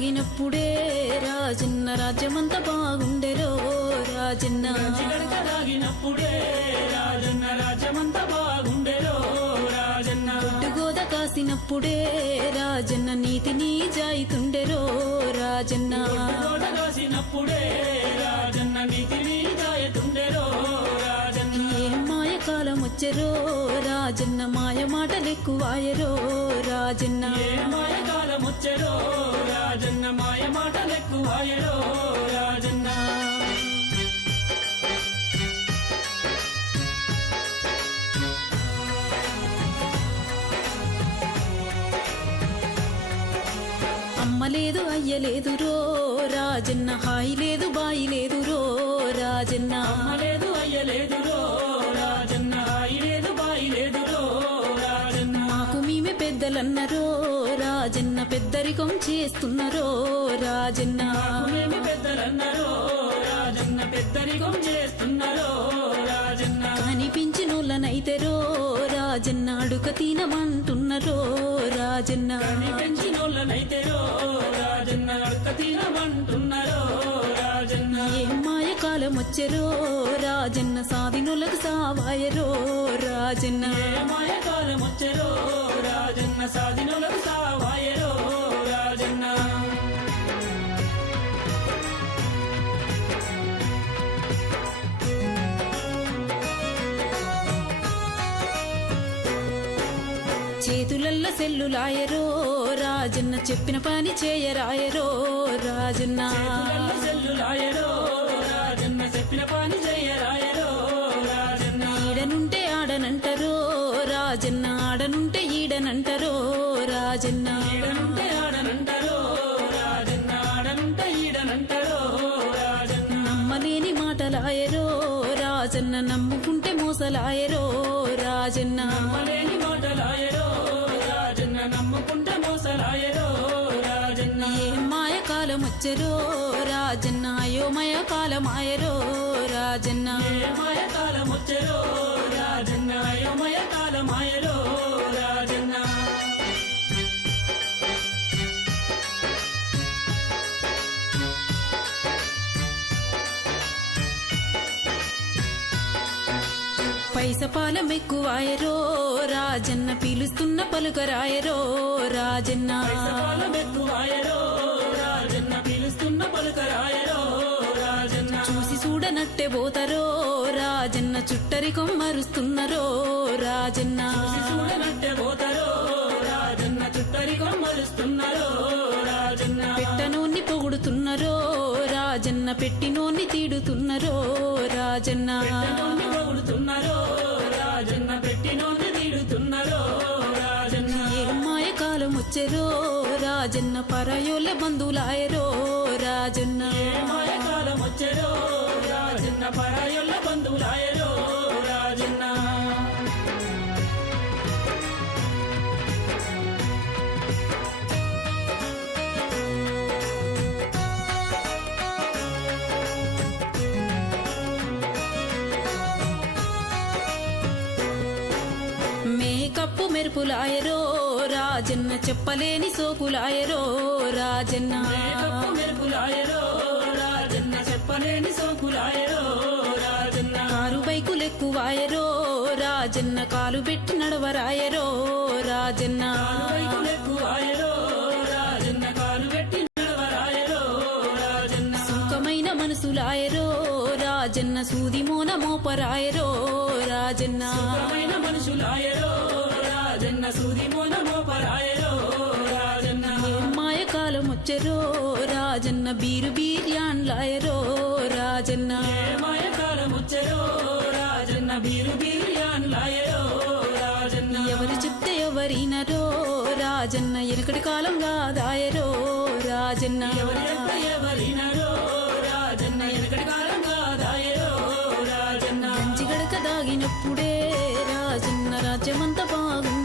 దాగినప్పుడే రాజన్న రాజ్యమంత బాగుండెరో రాజన్న గంజిగడక దాగినప్పుడే రాజన్న రాజ్యమంత బాగుండెరో రాజన్న గోద కాసినప్పుడే రాజన్న నీతిని జాయితుండెరో రాజన్న గోడ కాసినప్పుడే రాజన్న నీతిని జాయతుండెరో రాజన్న ఏం మాయ కాలం వచ్చెరో రాజన్న మాయ మాటలెక్కువాయరో రాజన్న ఏ మాయ కాలం వచ్చెరో రాజన్న మాయ మాటలెక్కువాయరో రాజన్న అమ్మ లేదు అయ్య లేదు రో రాజన్న హాయి లేదు బాయి లేదు రో రాజన్న అమ్మ లేదు అయ్య లేదురో రాజన్న హాయి లేదు బాయి లేదురో రాజన్న మాకు మేమే పెద్దలన్నరో రాజన్న పెద్దరికం చేస్తున్నరో రాజన్న మేమి పెద్దలన్నరో రాజన్న పెద్దరికం చేస్తున్నారో రాజన్న కనిపించినోళ్ళనైతేరో రాజన్న అడుక తినమంటున్నరో రాజన్న పెంచినోళ్ళనైతేరో రాజన్న అడక తినమంటున్నారో రాజన్న ఏం మాయ కాలం వచ్చెరో రాజన్న సాధినులకు సావాయరో రాజన్న ఏ మాయ కాలం వచ్చెరో రాజన్న సాధినులకు సావాయరో రాజన్న చేతులల్ల సెల్లులాయరో రాజన్న చెప్పిన పని చేయరాయరో రాజన్న చేతులల్ల సెల్లులాయరో రాజన్న చెప్పిన పని చేయరాయరో రాజన్న ఈడనుంటే ఆడనంటరో రాజన్న ఆడనుంటే ఈడనంటరో రాజన్న ఈడనుంటే ఆడనంటారో రాజన్న ఆడనుంటే ఈడనంటారో రాజన్న నమ్మలేని మాటలాయరో రాజన్న నమ్ముకుంటే మోసలాయరో రాజన్న నమ్మలేని మాటలాయరో రాజన్న నమ్ముకుంటే మోసలాయరో రాజన్న ఏం మాయ కాలం వచ్చెరో రాజన్న అయోమయ కాలమాయరో రాజన్న ఏ మాయ కాలం వచ్చెరో రాజన్న అయోమయ కాలమాయరో రాజన్న పైసపాలం ఎక్కువాయరో రాజన్న పిలుస్తున్న పలుకరాయరో రాజన్న పైసపాలం ఎక్కువాయరో రాజన్న పిలుస్తున్న పలుకరాయరో రాజన్న చూసి చూడనట్టే పోతరో రాజన్న చుట్టరికం మరుస్తున్నరో రాజన్న చూడనట్టే పోతారో రాజన్న చుట్టరికం మరుస్తున్నారో రాజన్న పెట్టనోన్ని పొగుడుతున్నరో రాజన్న పెట్టినోన్ని తీడుతున్నరో రాజన్న పెట్టనోన్ని పొగుడుతున్నారో రాజన్న పెట్టినోన్ని తీడుతున్నారో రాజన్న ఏం మాయ కాలం వచ్చెరో రాజన్న పరాయోళ్ళ బంధువులాయరో రాజన్న ఏ మాయ కాలం వచ్చెరో రాజన్న పరాయొల్ల బంధువులాయరో రాజన్న మేకప్పు మెరుపులాయరో రాజన్న చెప్పలేని సోకులాయరో రాజన్న మేకప్పు మెరుపులాయరో రాజన్న చెప్పలేని సోకులాయరో రాజన్న కారు బైకులెక్కువాయరో రాజన్న కాలు పెట్టి నడవరాయరో రాజన్న వైకులెక్కువాయరో రాజన్న కాలు పెట్టి నడవరాయరో రాజన్న సుఖమైన మనసులాయరో రాజన్న సూది మోన మోపరాయరో రాజన్న సుఖమైన మనుషులాయరో రాజన్న సూది మోన మోపరాయరో రాజన్న మాయ కాలం వచ్చెరో రాజన్న బీరు బీర్యాన్లాయరో రాజన్న ఏ మాయ కాలం వచ్చెరో రాజన్న బీరు బీర్యాన్లాయరో రాజన్న ఎవరు చెప్తే ఎవరినరో రాజన్న ఎనకటి కాలం కాదాయరో రాజన్న ఎవరి యొక్క ఎవరినరో రాజన్న ఎనకటి కాలం కాదాయరో రాజన్న గంజిగడక దాగినప్పుడే రాజన్న రాజ్యమంతా బాగుండెరో